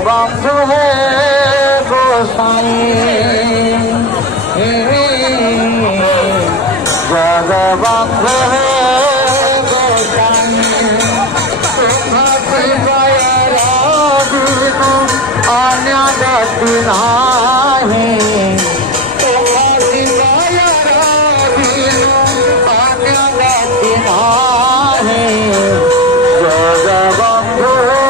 बंधु है गोसाई जग बंधु है गोसाई अन्य गति नाही अन्य गति नाही जग बंधु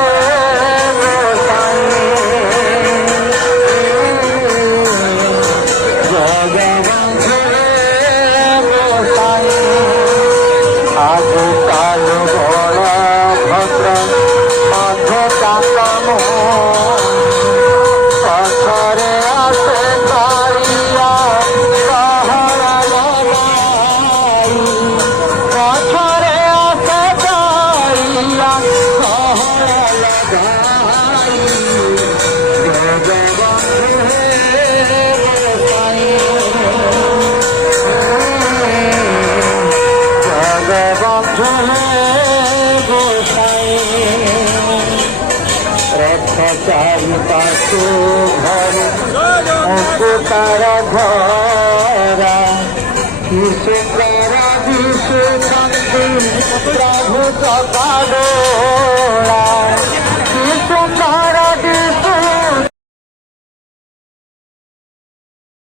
चारिपार्श्व घर अंकुतार घरा विश्व शांति प्रभु सकाल